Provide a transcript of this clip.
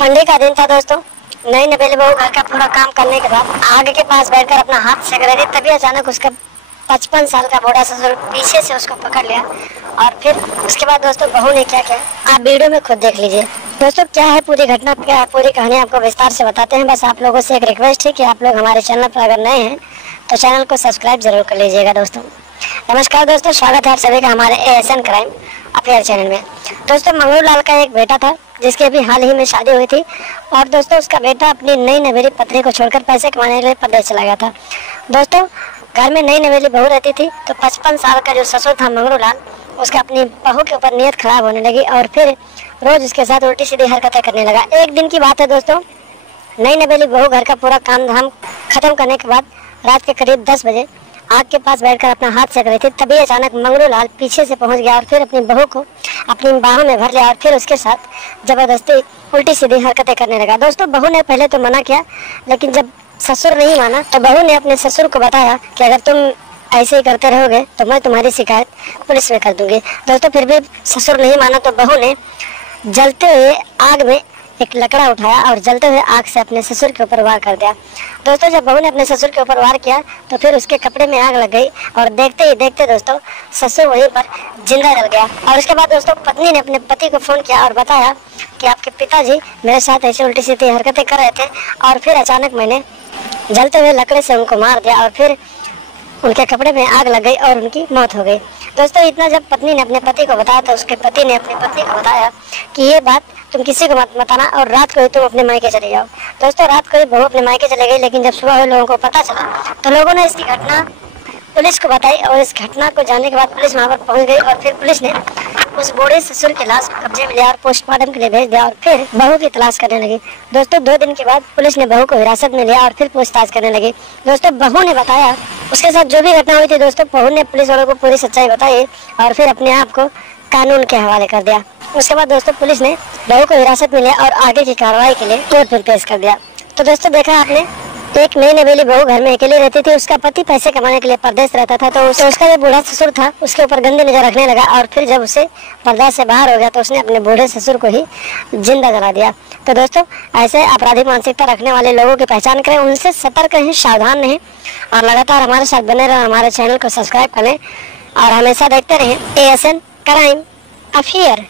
ठंडी का दिन था दोस्तों। नई नवेली बहू घर का पूरा काम करने के बाद आग के पास बैठकर अपना हाथ सेक रही थी, तभी अचानक उसका 55 साल का बूढ़ा ससुर पीछे से उसको पकड़ लिया। और फिर उसके बाद दोस्तों बहू ने क्या किया, आप वीडियो में खुद देख लीजिए। दोस्तों क्या है पूरी घटना, क्या है पूरी कहानी, आपको विस्तार से बताते हैं। बस आप लोगों से एक रिक्वेस्ट है कि आप लोग हमारे चैनल पर अगर नए हैं तो चैनल को सब्सक्राइब जरूर कर लीजिएगा। दोस्तों नमस्कार दोस्तों, स्वागत है आप सभी का हमारे ASN क्राइम अफेयर चैनल में। दोस्तों मंगरू लाल का एक बेटा था जिसकी अभी हाल ही में शादी हुई थी, और दोस्तों उसका बेटा अपनी नई नवेली पत्नी को छोड़कर पैसे कमाने के लिए परदेश चला गया था। दोस्तों घर में नई नवेली बहू रहती थी, तो 55 साल का जो ससुर था मंगरू लाल, उसका अपनी बहू के ऊपर नीयत खराब होने लगी और फिर रोज उसके साथ उल्टी सीधी हरकतें करने लगा। एक दिन की बात है दोस्तों, नई नवेली बहू घर का पूरा काम धाम खत्म करने के बाद रात के करीब 10 बजे आग के पास बैठकर अपना हाथ सेक रही थी, तभी अचानक मंगरू लाल पीछे से पहुंच गया और फिर अपनी बहू को अपनी बाहों में भर लिया और फिर उसके साथ जबरदस्ती उल्टी सीधी हरकतें करने लगा। दोस्तों बहू ने पहले तो मना किया, लेकिन जब ससुर नहीं माना तो बहू ने अपने ससुर को बताया कि अगर तुम ऐसे ही करते रहोगे तो मैं तुम्हारी शिकायत पुलिस में कर दूंगी। दोस्तों फिर भी ससुर नहीं माना तो बहू ने जलते हुए आग में एक लकड़ा उठाया और जलते हुए आग से अपने ससुर के ऊपर वार कर दिया। दोस्तों जब बहू ने अपने ससुर के ऊपर वार किया तो फिर उसके कपड़े में आग लग गई और देखते ही देखते दोस्तों ससुर वहीं पर जिंदा जल गया। और उसके बाद दोस्तों पत्नी ने अपने पति को फोन किया और बताया कि आपके पिताजी मेरे साथ ऐसे उल्टी सीधी हरकतें कर रहे थे और फिर अचानक मैंने जलते हुए लकड़े से उनको मार दिया और फिर उनके कपड़े में आग लग गई और उनकी मौत हो गई। दोस्तों इतना जब पत्नी ने अपने पति को बताया तो उसके पति ने अपनी पत्नी को बताया कि ये बात तुम किसी को मत बताना और रात को ही तुम अपने मायके चले जाओ। दोस्तों रात को ही बहू अपने मायके चले गई, लेकिन जब सुबह हुए लोगों को पता चला तो लोगों ने इसकी घटना पुलिस को बताई और इस घटना को जानने के बाद पुलिस वहाँ पर पहुँच गई और फिर पुलिस ने उस बूढ़े ससुर की लाश को कब्जे में लिया और पोस्टमार्टम के लिए भेज दिया और फिर बहू की तलाश करने लगी। दोस्तों 2 दिन के बाद पुलिस ने बहू को हिरासत में लिया और फिर पूछताछ करने लगी। दोस्तों बहू ने बताया उसके साथ जो भी घटना हुई थी, दोस्तों बहू ने पुलिस वालों को पूरी सच्चाई बताई और फिर अपने आप को कानून के हवाले कर दिया। उसके बाद दोस्तों पुलिस ने बहू को हिरासत में लिया और आगे की कार्रवाई के लिए कोर्ट में पेश कर दिया। तो दोस्तों देखा आपने, एक नई नवेली बहू घर में अकेली रहती थी, उसका पति पैसे कमाने के लिए परदेश रहता था, तो उसका जो बूढ़ा ससुर था उसके ऊपर गंदी नजर रखने लगा और फिर जब उसे पर्दा से बाहर हो गया तो उसने अपने बूढ़े ससुर को ही जिंदा जला दिया। तो दोस्तों ऐसे आपराधिक मानसिकता रखने वाले लोगों की पहचान करें, उनसे सतर्क रहें, सावधान रहें और लगातार हमारे साथ बने रहें। हमारे चैनल को सब्सक्राइब करें और हमेशा देखते रहें ASN क्राइम अफेयर।